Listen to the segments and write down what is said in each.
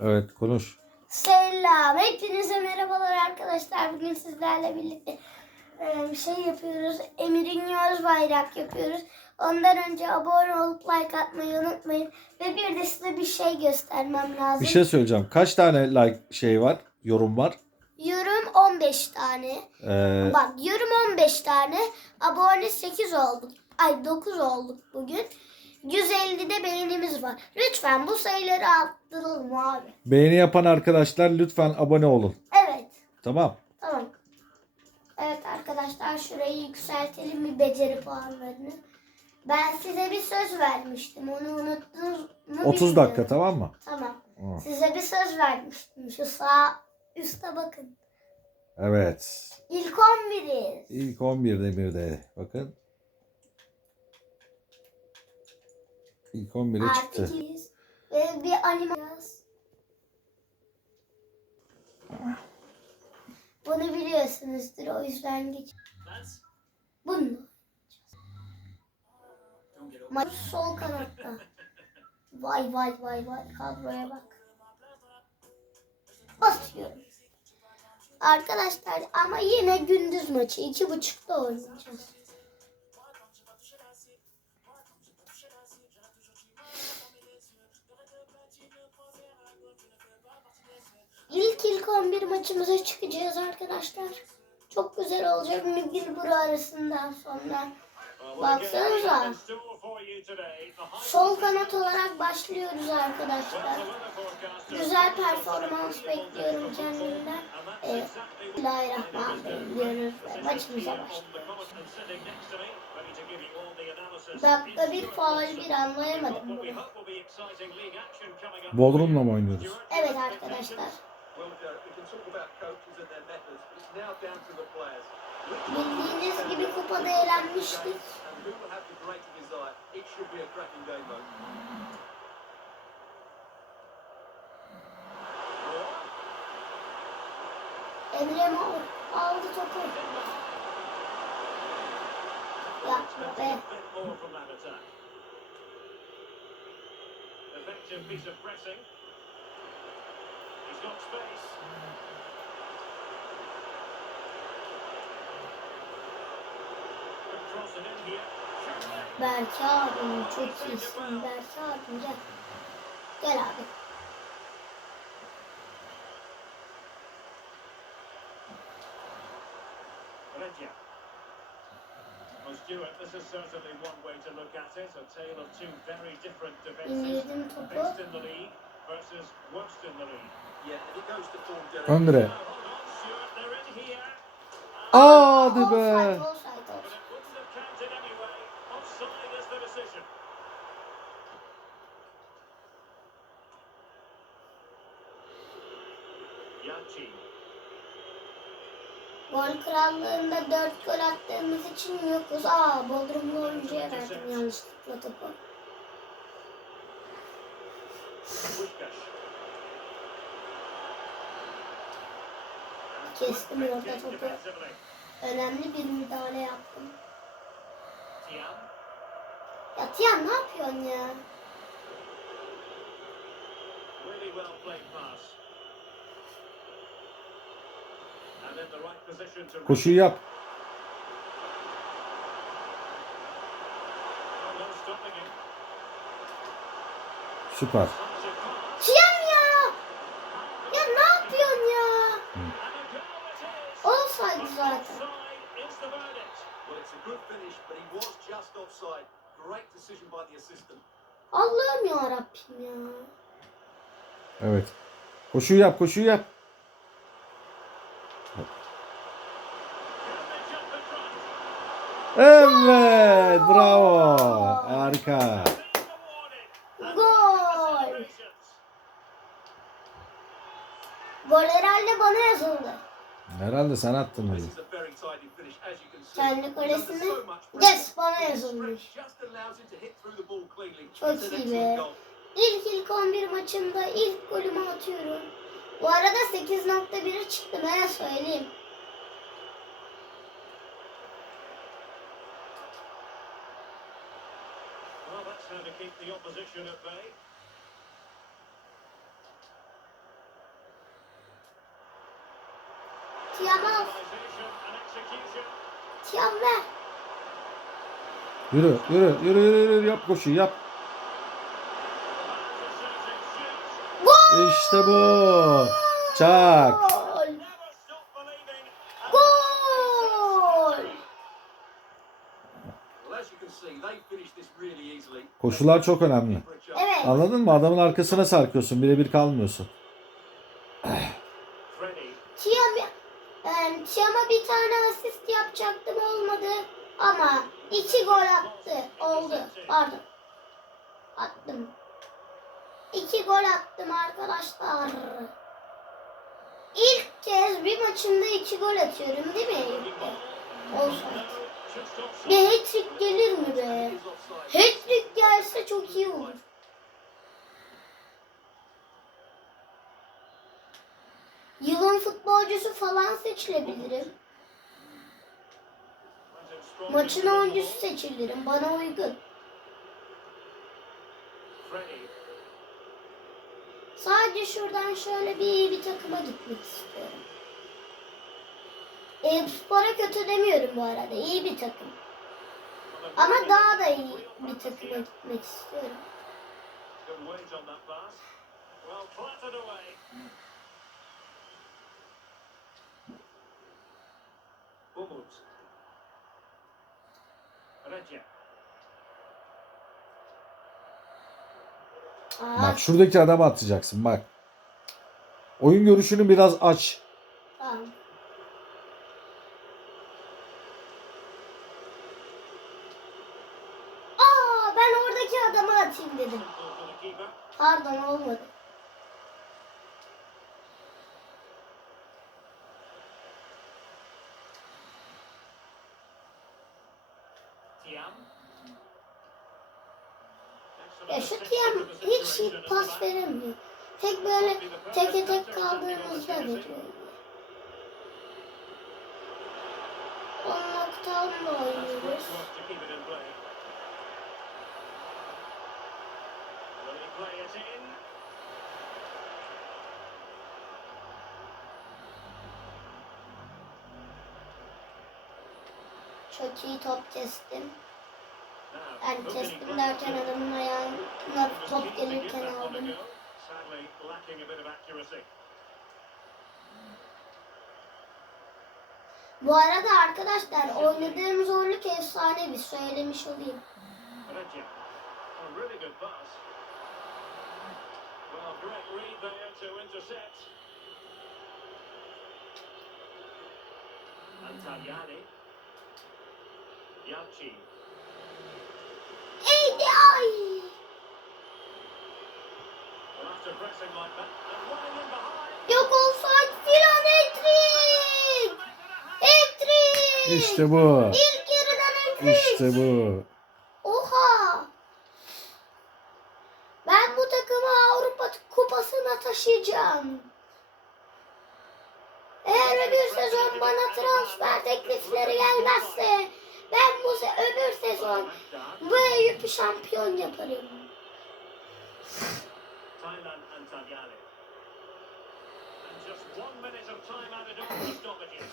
Evet konuş. Selam. Hepinize merhabalar arkadaşlar. Bugün sizlerle birlikte e, bir şey yapıyoruz. Emir'in Yağız Bayrak yapıyoruz. Ondan önce abone olup like atmayı unutmayın. Ve bir de size bir şey göstermem lazım. Bir şey söyleyeceğim. Kaç tane like şey var? Yorum var? Yorum 15 tane. Ee, Bak yorum 15 tane. Abone 8 olduk. Ay 9 olduk bugün. 150 de beğenimiz var. Lütfen bu sayıları arttıralım abi. beğeni yapan arkadaşlar lütfen abone olun. Evet. Tamam. Tamam. Evet arkadaşlar şurayı yükseltelim bir beceri puanlarını. Ben size bir söz vermiştim. Onu unuttunuz mu 30 bilmiyorum. dakika tamam mı? Tamam. Hı. Size bir söz vermiştim. Şu sağ üstte bakın. Evet. İlk 11'iz. İlk 11 demirde. Bakın. İlk 11'e çıktı. Artık iyiyiz. Ve bir anime yaz. Bunu biliyorsunuzdur o yüzden geç. Bunu. Maç sol kanatta. Vay vay vay vay kadroya bak. Basıyorum. Arkadaşlar ama yine gündüz maçı. iki buçukta oynayacağız. İlk ilk 11 maçımıza çıkacağız arkadaşlar. Çok güzel olacak Middlesbrough arasından sonra. Baksanıza. Sol kanat olarak başlıyoruz arkadaşlar. Güzel performans bekliyorum kendimden. Ee, Bismillahirrahmanirrahim diyoruz ve maçımıza başlıyoruz. Dakika bir faul bir anlayamadım bunu. Bodrum'la mı oynuyoruz? Evet arkadaşlar. Uh, we can talk about coaches and their methods, but it's now down to the players. Gibi kupada eğlenmiştik. And who will have the desire? It should be a cracking game, though. Emre Mor aldı topu. Ya be. Effective piece of pressing. He's space. Good crossing in here. Çok iyisin. Gel. Gel abi. Well, Stuart, this is certainly one way to look at it. A tale of two very different. İndirdim. Best in the league here. Hadi be. Gol krallığında 4 gol attığımız için yokuz. Aa Bodrumlu oyuncuya verdim yanlışlıkla topu. Kestim orada topu. Önemli bir müdahale yaptım. Ya Tiyan ne yapıyorsun ya? Really well played pass. And in the right position to Koşuyu yap. Süper. Such a pass. Tiyan ya! Ya ne yapıyorsun ya? And a goal it is. Offside But zaten. offside is the verdict. Well, it's a good finish, but he was just offside. Great decision by the assistant. Allah'ım ya Rabbim ya. Evet. Koşuyu yap, koşuyu yap. Evet, bravo. Harika. Gol. Gol herhalde bana yazıldı. Herhalde sen attın This bunu. is a very tidy finish, as you can see. Kendi kalesine so much pressure. yes bana yazılmış. stretch just allows him to hit through the ball cleanly. Çok iyi be. İlk ilk 11 maçımda ilk golümü atıyorum. Bu arada 8.1'e çıktım he söyleyeyim. Well, that's how to keep the opposition at bay. Tiam al. Organisation and execution. Tiam ver. Yürü yürü yürü yürü, yürü. yap koşuyu yap. Gol! İşte bu. Çak. Gol! Koşular çok önemli. Evet. Anladın mı? Adamın arkasına sarkıyorsun. Birebir kalmıyorsun. Freddie. Tiam, yani Tiam'a bir tane asist yapacaktım olmadı. Ama iki gol attı. Oldu. Pardon. Attım. İki gol attım arkadaşlar. İlk kez bir maçımda iki gol atıyorum değil mi? Olsun. Bir hat-trick gelir mi be? Hat-trick gelse çok iyi olur. Yılın futbolcusu falan seçilebilirim. Maçın oyuncusu seçilirim. Bana uygun. Sadece şuradan şöyle bir iyi bir takıma gitmek istiyorum. Eyüp Spor'a kötü demiyorum bu arada. İyi bir takım. Ama daha da iyi bir takıma gitmek istiyorum. Good weight on that pass. Well clattered away. Umut. Recep. Aa, Bak şuradaki adamı atacaksın bak. Oyun görüşünü biraz aç. tamam. Aa, ben oradaki adamı atayım dedim. Pardon olmadı. Tiam. Ya şu Tiam hiç pas veremiyor. Tek böyle teke tek kaldığımızda veriyor. Onluktan da oynuyoruz. Çok iyi top kestim. Yani play derken adamın ayağına top gelirken aldım. Bu arada arkadaşlar oynadığım zorluk efsanevi söylemiş olayım. Recep. A in behind. Yok olsaydı filan hat-trick! Hat-trick! İşte bu. İlk yarıdan hat-trick! İşte bu. Stoppages.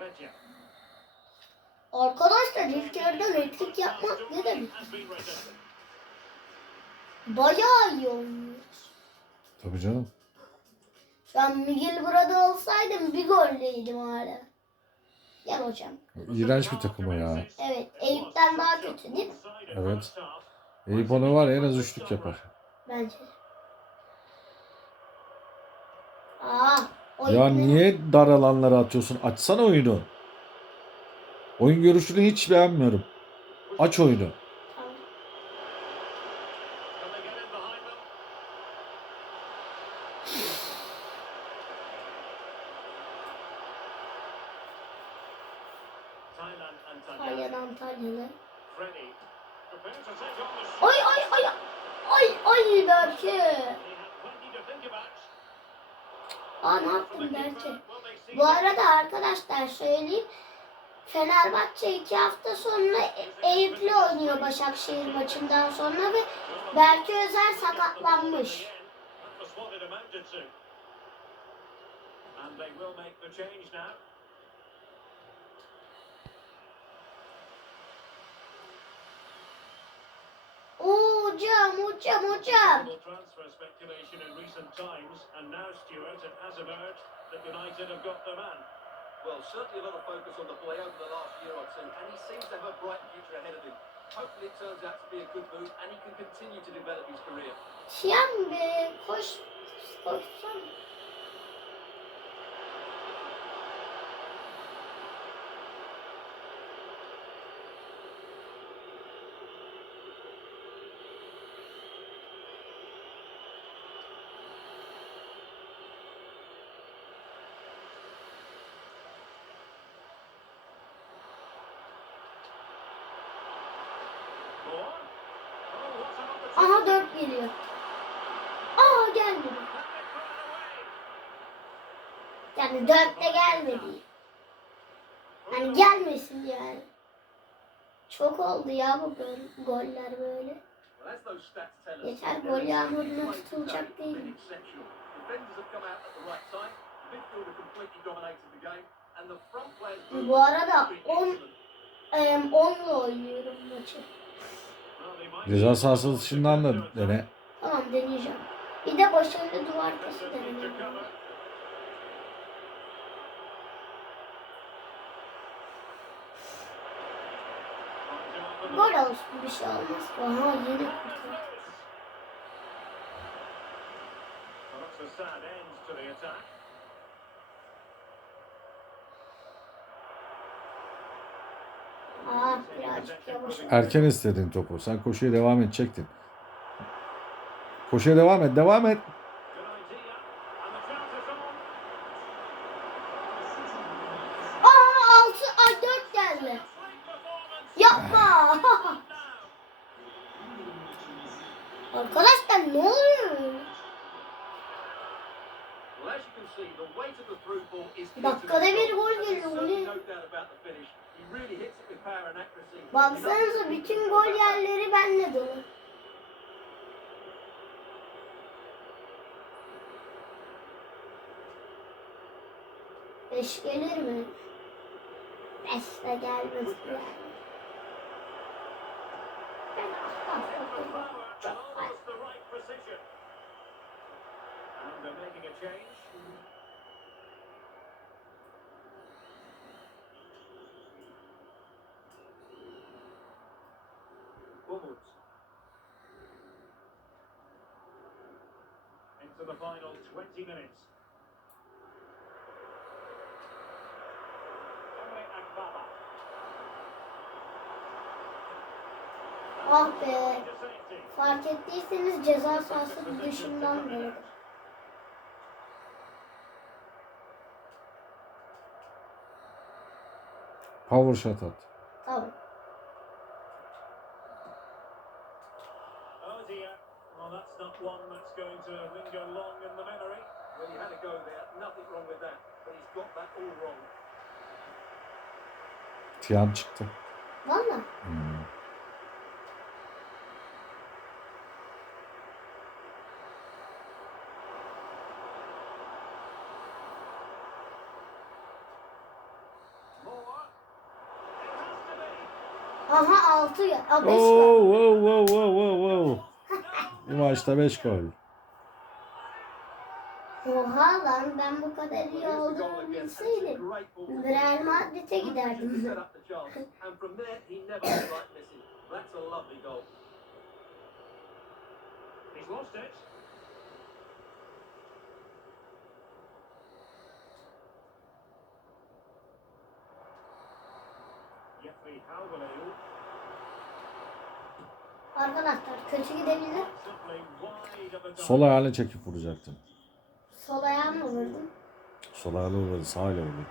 Recep. Arkadaşlar ilk yarıdan hat-trick yapmak ne demek? Bayağı iyi oynuyoruz. Tabii canım. Ben Miguel burada olsaydım bir golleydim hala. Gel hocam. İğrenç bir takım o ya. Evet, Eyüp'ten daha kötü değil mi? Evet. Eyüp onu var ya en az üçlük yapar. Bence. Aa, Ya niye dar alanlara atıyorsun? Açsana oyunu. Oyun görüşünü hiç beğenmiyorum. Aç oyunu. Tamam. Can they get in behind them? Thailand Antagliani. Ayhan Antalyalı. Freddie. Prepared to take on the shot. Ay ay ay. Ay ay Berke. He had plenty to think about. Aa ne For the yaptın keeper, Berke? will they see Bu arada arkadaşlar söyleyeyim. Fenerbahçe iki hafta sonra Eyüp'le oynuyor Başakşehir maçından sonra ve Berke Özer sakatlanmış. Oo hocam hocam hocam. Speculation in recent times, and now Stuart, it has that United have got the man. Well, certainly a lot of focus on the boy over the last year or two, and he seems to have a bright future ahead of him. Hopefully it turns out to be a good move, and he can continue to develop his career. Şiyan be koş. Yani dört de gelmedi. Yani gelmesin yani. Çok oldu ya bu gol- goller böyle. Yeter, gol yağmuruna tutulacak değil. Bu arada have been 10 excellent. 10'la oynuyorum maçı. Ceza sahası dışından da dene. Tamam deneyeceğim. Bir de başarılı duvar attack. pası Just need to denemeliyim. cover. Gol olsun bir şey olmaz. Aha yine kurtardı. Erken istedin topu. Sen koşuya devam edecektin. Koşuya devam et. Devam et. Good idea. And the chance is on. Aa 6 ay 4 geldi. Great performance. Yapma. Now. Arkadaşlar ne oluyor? Well, as you can see, the weight of the through ball is key to Dakikada this bir goal, gol and there's geliyor, certainly oluyor. no doubt about the finish. He really hits it with power and accuracy. Baksanıza bütün gol yerleri benle dolu. Beş gelir mi? Beş de gelmez. Ben asla Power topu and çok var. almost the right precision. And they're making a change. Umut. Into the final 20 minutes. Ah be. Fark ettiyseniz ceza sahası dışından böyle. Power shot at. Tamam. Oh dear. Well, that's not one that's going to linger long in the memory. Well, he had a go there, nothing wrong with that, but he's got that all wrong. Tiyan çıktı. Valla. Hmm. Moore. It has to be. Aha 6 gel. Aa 5 Oo, gel. wow, wow, wow, wow, wow. Bu maçta 5 gol. Oha lan ben bu kadar iyi olduğumu bilseydim. Real Madrid'e giderdim. the chance, Arkadaşlar kötü gidebilir. Sol ayağını çekip vuracaktın. Sol ayağımla vurdum. Sol ayağıyla vurdu. Sağ ile vurdu.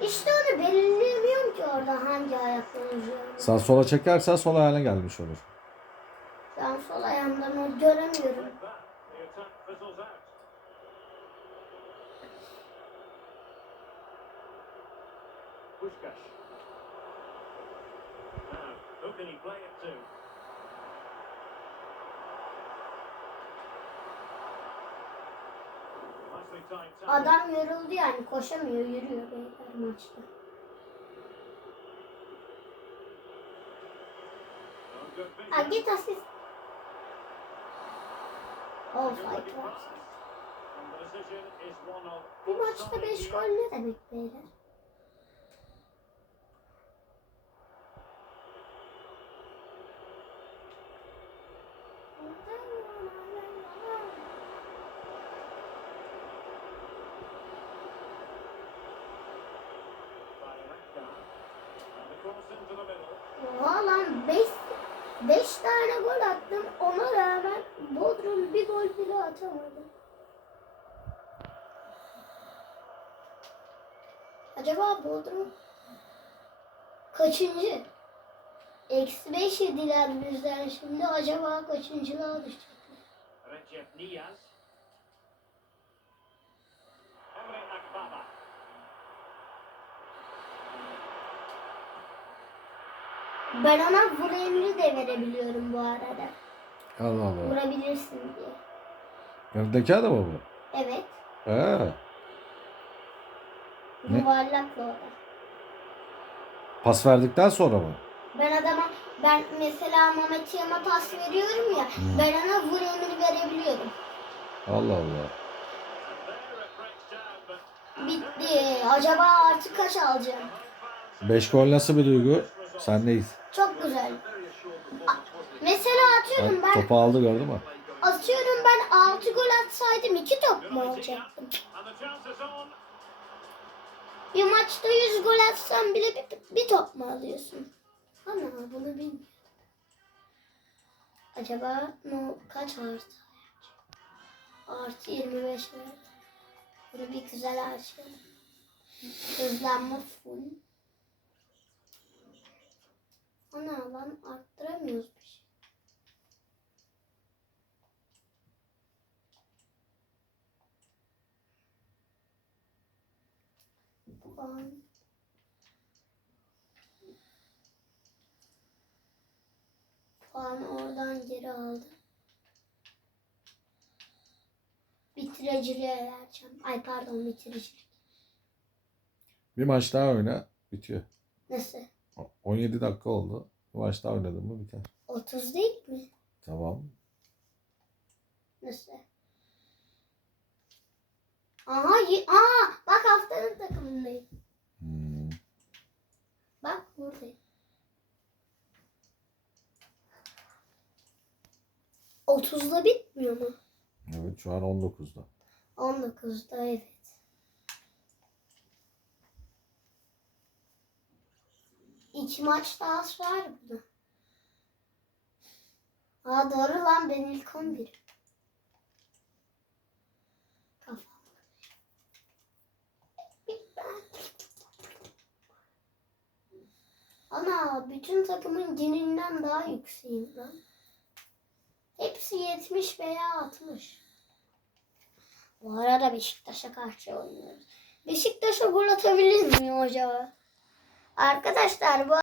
İşte onu belirleyemiyorum ki orada hangi ayakla vuracağımı. Sen sola çekersen sol ayağına gelmiş olur. Ben sol ayağımdan onu göremiyorum. Like can he play it to? Adam yoruldu yani koşamıyor yürüyor beyler maçta. Ha git asist. Offside Bir maçta 5 gol ne demek beyler? by Raka. And the cross into the middle. Oha lan 5 5 tane gol attım. Ona rağmen Bodrum bir gol bile atamadı. Acaba Bodrum kaçıncı? Eksi 5 yediler bizden şimdi. Acaba kaçıncılığa düşecek? Recep Niaz. Ben ona vur emri de verebiliyorum bu arada. Allah Allah. Vurabilirsin diye. Yanındaki adam mı bu? Evet. He. Ne? Yuvarlakla o da. Pas verdikten sonra mı? Ben adama ben mesela Mehmet pas veriyorum ya ben ona vur emri verebiliyorum. Allah Allah. Bitti. Acaba artı kaç alacağım? 5 gol nasıl bir duygu? Sendeyiz. Çok güzel. Mesela atıyorum Bak, ben topu aldı gördün mü? atıyorum ben 6 gol atsaydım 2 top mu alacaktım? Bir maçta 100 gol atsan bile bir, bir top mu alıyorsun? Ana bunu bilmiyorum. Acaba no, kaç artı? Artı 25 verdi. Bunu bir güzel harcayalım. Hızlanma full. Ana lan arttıramıyoruz bir şey. Puan. Puanı oradan geri aldım. Bitiriciliğe vereceğim. Ay pardon bitiricilik. Bir maç daha oyna. Bitiyor. Nasıl? 17 dakika oldu. Bir maç daha oynadın mı biter. 30 değil mi? Tamam. Nasıl? Aha, aa, bak haftanın takımındayım. Hmm. Bak buradayım. 30'da bitmiyor mu? Evet şu an 19'da. 19'da evet. İki maç daha var burada. Aa doğru lan ben ilk 11. Kafam. Ana bütün takımın geninden daha yükseğim lan. Hepsi 70 veya 60. Bu arada Beşiktaş'a karşı oynuyoruz. Beşiktaş'a gol atabilir miyim acaba? Arkadaşlar bu